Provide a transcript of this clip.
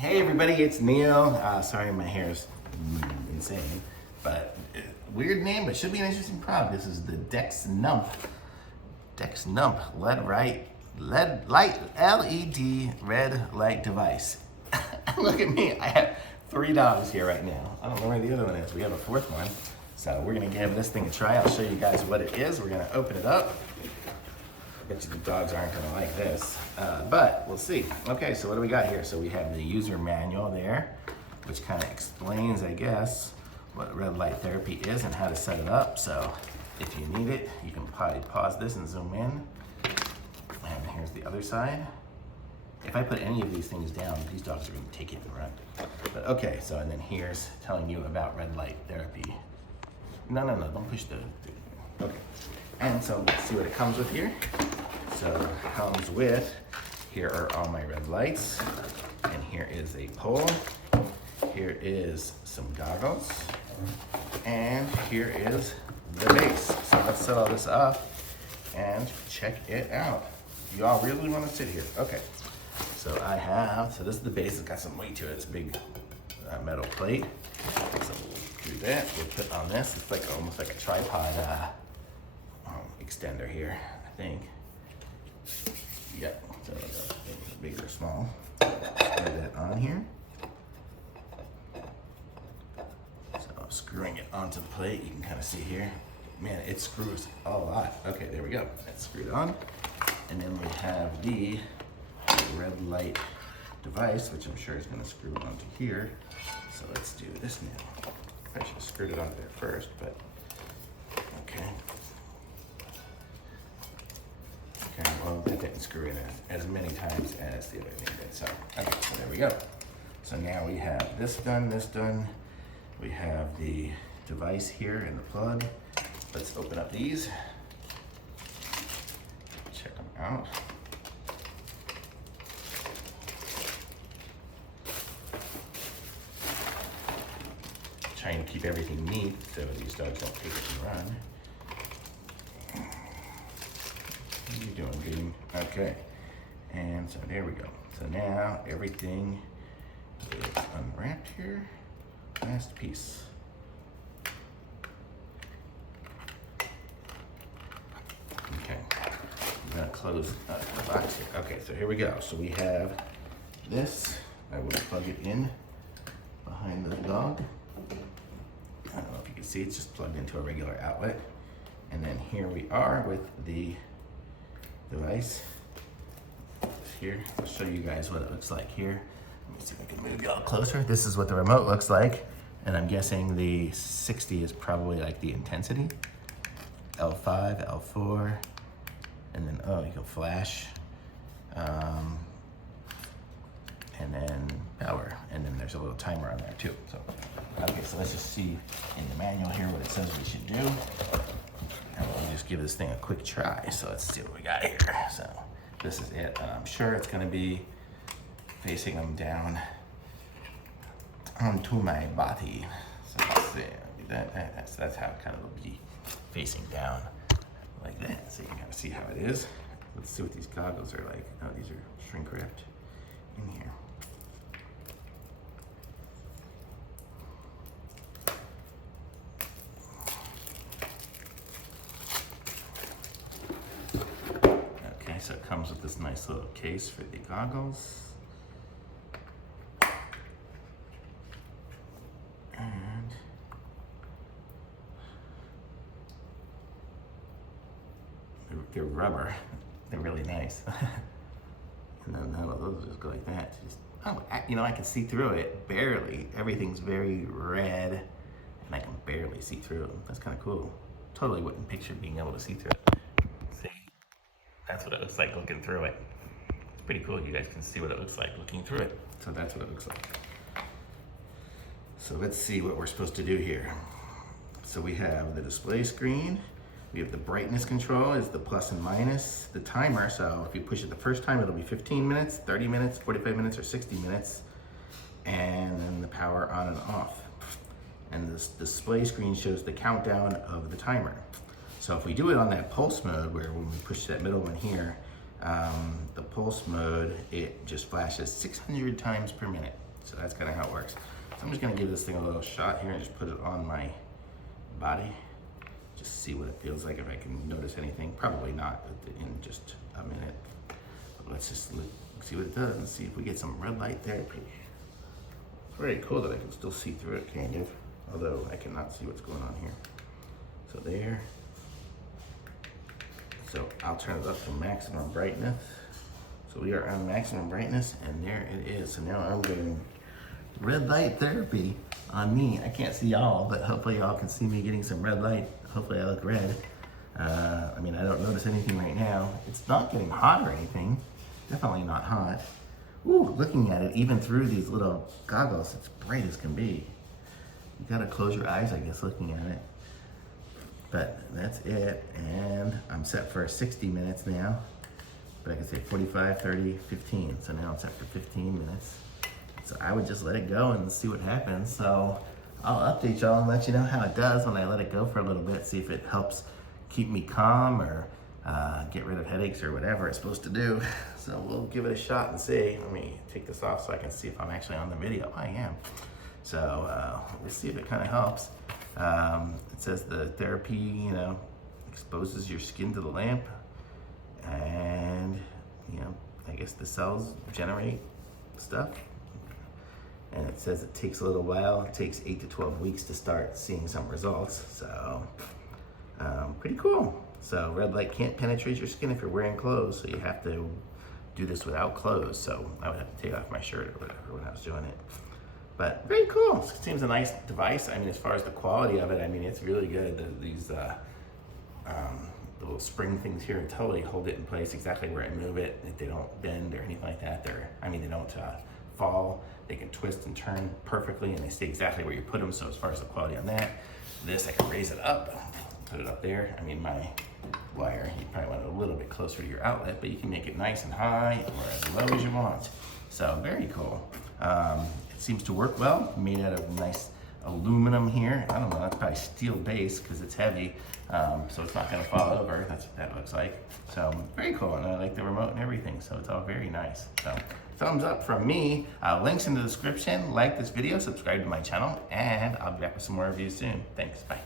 Hey everybody, it's Neil. Sorry my hair's insane, but weird name, but should be an interesting product. This is the Dexnump. Dexnump LED red light device. Look at me, I have 3 dogs here right now. I don't know where the other one is. We have a 4th one. So we're gonna give this thing a try. I'll show you guys what it is. We're gonna open it up. I bet you the dogs aren't gonna like this, but we'll see. Okay, so what do we got here? So we have the user manual there, which kind of explains, I guess, what red light therapy is and how to set it up. So if you need it, you can probably pause this and zoom in. And here's the other side. If I put any of these things down, these dogs are gonna take it and run. But okay, so and then here's telling you about red light therapy. No, don't push the, okay. And so let's see what it comes with here. So it comes with, here are all my red lights, and here is a pole, here is some goggles, and here is the base. So let's set all this up and check it out. You all really want to sit here? Okay. So so this is the base. It's got some weight to it. It's a big metal plate. So we'll do that. We'll put on this. It's like almost like a tripod extender here, I think. Yep, so big or small. Screw that on here. So I'm screwing it onto the plate. You can kind of see here. Man, it screws a lot. Okay, there we go. That's screwed on. And then we have the red light device, which I'm sure is going to screw onto here. So let's do this now. I should have screwed it onto there first, but okay. Okay, well, that didn't screw in as many times as the other thing did. So, okay, so there we go. So now we have this done. We have the device here and the plug. Let's open up these. Check them out. Trying to keep everything neat so these dogs don't take it and run. What are you doing, Green? Okay, and so there we go. So now everything is unwrapped here. Last piece. Okay, I'm gonna close the box here. Okay, so here we go. So we have this. I will plug it in behind the dog. I don't know if you can see, it's just plugged into a regular outlet. And then here we are with the device. Here, I'll show you guys what it looks like here. Let me see if I can move y'all closer. This is what the remote looks like. And I'm guessing the 60 is probably like the intensity. L5, L4, and then, oh, you can flash. And then power, and then there's a little timer on there too. So, okay, so let's just see in the manual here what it says we should do. And we'll just give this thing a quick try. So let's see what we got here. So this is it. I'm sure it's gonna be facing them down onto my body. So let's see, that's how it kind of will be facing down like that. So you can kind of see how it is. Let's see what these goggles are like. Oh, these are shrink wrapped in here. Okay, so it comes with this nice little case for the goggles. And they're rubber. They're really nice. And then those just go like that. Just, oh, I can see through it, barely. Everything's very red, and I can barely see through them. That's kind of cool. Totally wouldn't picture being able to see through it. See, that's what it looks like looking through it. It's pretty cool. You guys can see what it looks like looking through it. So that's what it looks like. So let's see what we're supposed to do here. So we have the display screen. We have the brightness control is the plus and minus, the timer. So if you push it the first time, it'll be 15 minutes, 30 minutes, 45 minutes, or 60 minutes. And then the power on and off. And this display screen shows the countdown of the timer. So if we do it on that pulse mode, where when we push that middle one here, the pulse mode, it just flashes 600 times per minute. So that's kind of how it works. So I'm just gonna give this thing a little shot here and just put it on my body. Just see what it feels like, if I can notice anything. Probably not in just a minute. But let's just see what it does and see if we get some red light therapy. It's very cool that I can still see through it, kind of. Although I cannot see what's going on here. So there. So I'll turn it up to maximum brightness. So we are on maximum brightness, and there it is. So now I'm getting red light therapy on me. I can't see y'all, but hopefully y'all can see me getting some red light. Hopefully I look red. I mean, I don't notice anything right now. It's not getting hot or anything. Definitely not hot. Ooh, looking at it, even through these little goggles, it's bright as can be. You gotta close your eyes, I guess, looking at it. But that's it, and I'm set for 60 minutes now. But I can say 45, 30, 15. So now I'm set for 15 minutes. So I would just let it go and see what happens. So I'll update y'all and let you know how it does when I let it go for a little bit, see if it helps keep me calm or get rid of headaches or whatever it's supposed to do. So we'll give it a shot and see. Let me take this off so I can see if I'm actually on the video. I am. So let's see if it kind of helps. It says the therapy, you know, exposes your skin to the lamp, and, you know, I guess the cells generate stuff. And it says it takes a little while. It takes 8 to 12 weeks to start seeing some results. So pretty cool. So red light can't penetrate your skin if you're wearing clothes, so you have to do this without clothes. So I would have to take off my shirt or whatever when I was doing it. But very cool. It seems a nice device. I mean, as far as the quality of it, I mean, it's really good. These little spring things here totally hold it in place exactly where I move it. They don't bend or anything like that. They don't fall. They can twist and turn perfectly, and they stay exactly where you put them. So as far as the quality on that, this, I can raise it up, put it up there. I mean, my wire, you probably want it a little bit closer to your outlet, but you can make it nice and high or as low as you want. So very cool. It seems to work well. Made out of nice aluminum here. I don't know, that's probably steel base because it's heavy, so it's not gonna fall over. That's what that looks like. So very cool, and I like the remote and everything, so it's all very nice. So thumbs up from me. Links in the description. Like this video, subscribe to my channel, and I'll be back with some more reviews soon. Thanks, bye.